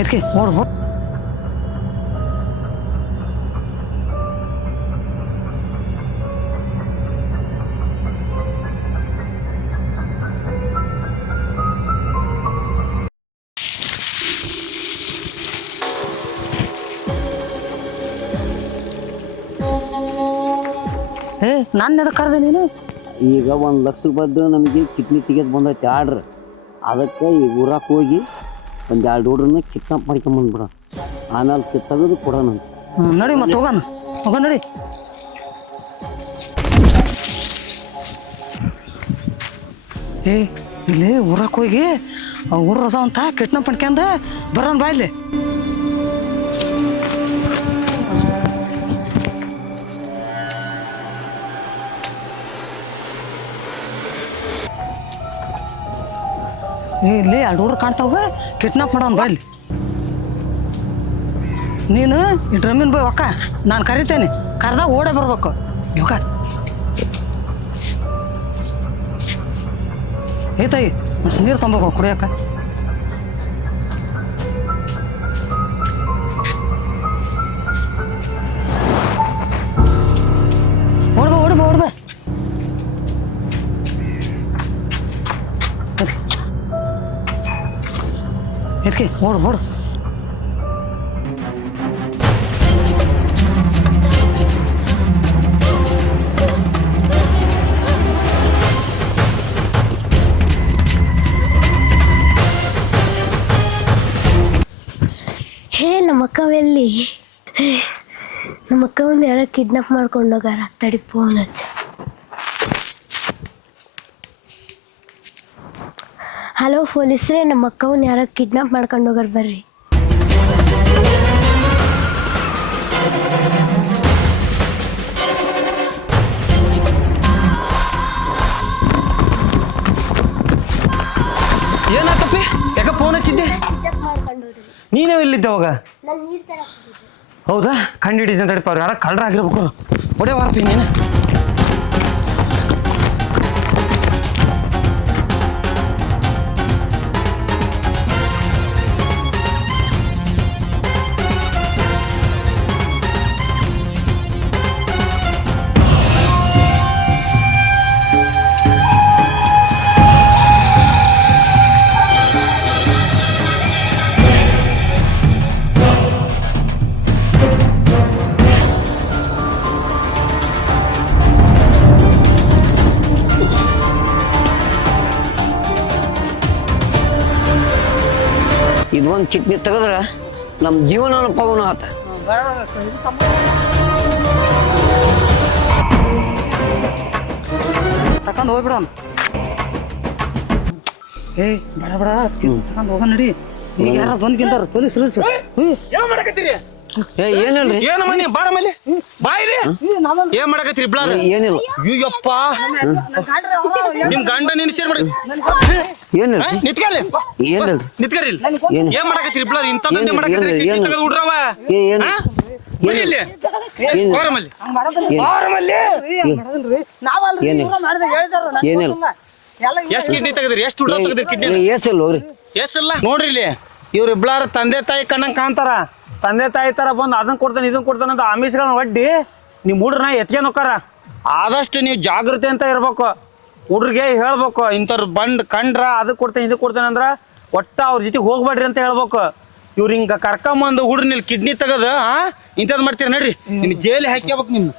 ಇದಕ್ಕೆ ಓಡ್ ಓಡ್ ನಾನು ಎದಕ್ಕೆ ಕರೆದೆ ನೀನು ಈಗ 1 ಲಕ್ಷ ರೂಪಾಯ್ದು ನಮಗೆ ಕಿಡ್ನಿ ತೆಗೆದು ಬಂದೈತಿ ಆರ್ಡ್ರ್. ಅದಕ್ಕೆ ಈ ಊರಾಕ ಹೋಗಿ ಒಂದು 2 ಹುಡ್ರನ್ನ ಕಿಡ್ನಾಪ್ ಮಾಡ್ಕೊಂಬಂದ್ಬಿಡ. ಆಮೇಲೆ ತೆಗೆದು ಕೊಡೋಣ. ನಡಿ ಮತ್ತೆ ಹೋಗೋಣ ನಡಿ. ಇಲ್ಲಿ ಊರಾಕ ಹೋಗಿ ಹುಡ್ರ ಅದಾವ ಅಂತ ಕಿಡ್ನಾಪ್ ಮಾಡ್ಕೊಂಡ ಬರೋಣ ಬಾ ಇಲ್ಲಿ. ಇಲ್ಲಿ 2 ಹುಡ್ರು ಕಾಣ್ತಾವ, ಕಿಡ್ನಾಪ್ ಮಾಡೋಣ ಬಾ ಇಲ್ಲಿ. ನೀನು ಈ ಡ್ರಮ್ಮಿನ ಬೈ ಒಕ್ಕ ನಾನು ಕರಿತೇನೆ, ಕರೆದ ಓಡೇ ಬರ್ಬೇಕು. ಯೋಗ ಏತಾಯಿ ಮನ್ಸು ನೀರು ತೊಂಬೇಕು ಕುಡಿಯಕ್ಕ. ಓಡ್ಬಾ ಇದಕ್ಕೆ ಓಡು. ನಮ್ಮ ಅಕ್ಕವೆಲ್ಲಿ? ನಮ್ಮ ಅಕ್ಕವನ್ನ ಯಾರೋ ಕಿಡ್ನಾಪ್ ಮಾಡ್ಕೊಂಡೋಗಾರ. ತಡಿ ಫೋನ್ ಹಚ್ಚ. ಹಲೋ ಪೊಲೀಸ್ರೇ, ನಮ್ಮ ಅಕ್ಕವನ್ನ ಯಾರೋ ಕಿಡ್ನಾಪ್ ಮಾಡ್ಕೊಂಡೋಗಾರ, ಬರ್ರಿ. ಏನಾತಪ್ಪಿ? ಯಾಕೆ ಫೋನ್ ಹಚ್ಚಿದ್ದೆ? ನೀನೇ ಎಲ್ಲಿದ್ದೆ ಅವಾಗ? ಹೌದಾ? ಕಂಡು ಹಿಡಿದ ತಡಿಪ, ಅವ್ರು ಯಾರ ಕಳ್ರ ಆಗಿರ್ಬೇಕು. ಒಡೆ ವಾರಪ್ಪಿ ನೀನು. ಇದೊಂದು ಕಿಡ್ನಿ ತೆಗೆದ್ರೆ ನಮ್ಮ ಜೀವನ ಪವನ ಆತ. ತಕೊಂಡ್ ಹೋಗ್ಬಿಡ. ಬೇಡ ತಕೊಂಡ್ ಹೋಗ ನಡಿ. ಈಗ ಯಾರ ಬಂದ್ಕಿಂತಾರ ಪೊಲೀಸ್ ರೂಲ್ಸ್. ಏನಿಲ್ರಿ. ಏನು ಮನಿ ಬಾರ ಮೇಲೆ ಬಾಯಿಲಿ ಏನ್ ಮಾಡಕತ್ತೀರಿ ಬ್ಲಾರ? ಏನಿಲ್ಲ. ಅಯ್ಯಪ್ಪ, ನಿಮ್ ಗಂಡ ನೀನು ಸೇರ್ ಮಾಡಿ ಏನಿಲ್ರಿ. ನಿತ್ಕಲ್ಲಿ ಏನಿಲ್ರಿ. ನಿತ್ಕರಿ. ಏನ್ ಮಾಡಕತ್ತೀರಿ ಬ್ಲಾರ? ಇಂಥದ್ದು ಮಾಡಕತ್ತೀರಿ? ತೆಗೆದು ಹುಡ್ರವ ಎಷ್ಟ್ ಕಿಡ್ನಿ ತೆಗದ್ರಿ? ಎಷ್ಟು ಹುಡ್ರ ತೆಗದ್ರಿ ಕಿಡ್ನಿ? ಎಷ್ಟಿಲ್ಲ ನೋಡ್ರಿ. ಇಲ್ಲಿ ಇವ್ರಿಬ್ಲಾರ ತಂದೆ ತಾಯಿ ಕಣ್ಣಂಗ್ ಕಾಣ್ತಾರ. ತಂದೆ ತಾಯಿ ತರ ಬಂದು ಅದನ್ನ ಕೊಡ್ತಾನೆ ಇದನ್ನ ಕೊಡ್ತಾನೆ ಅಂತ ಆಮಿಸ್ಗಳನ್ನ ಒಡ್ಡಿ ನಿಮ್ ಹುಡ್ರನ್ನ ಎತ್ಕೊಂಡ್ ಹೋಕ್ಕಾರ. ಆದಷ್ಟು ನೀವು ಜಾಗೃತಿ ಅಂತ ಇರ್ಬೇಕು. ಹುಡ್ರಿಗೆ ಹೇಳ್ಬೇಕು, ಇಂಥವ್ರು ಬಂದ್ ಕಂಡ್ರ ಅದಕ್ಕೆ ಕೊಡ್ತೇನೆ ಇದಕ್ಕೆ ಕೊಡ್ತೇನೆ ಅಂದ್ರ ಒಟ್ಟ ಅವ್ರ ಜೊತೆಗೆ ಹೋಗ್ಬೇಡ್ರಿ ಅಂತ ಹೇಳ್ಬೇಕು. ಇವ್ರು ಹಿಂಗ ಕರ್ಕೊಂಬಂದು ಹುಡ್ರ ನಿಲ್ ಕಿಡ್ನಿ ತೆಗದ ಇಂಥದ್ ಮಾಡ್ತೀರ ನಡ್ರಿ. ನಿಮ್ ಜೈಲಿ ಹಾಕ್ಯಬೇಕು ನಿಮ್ನ.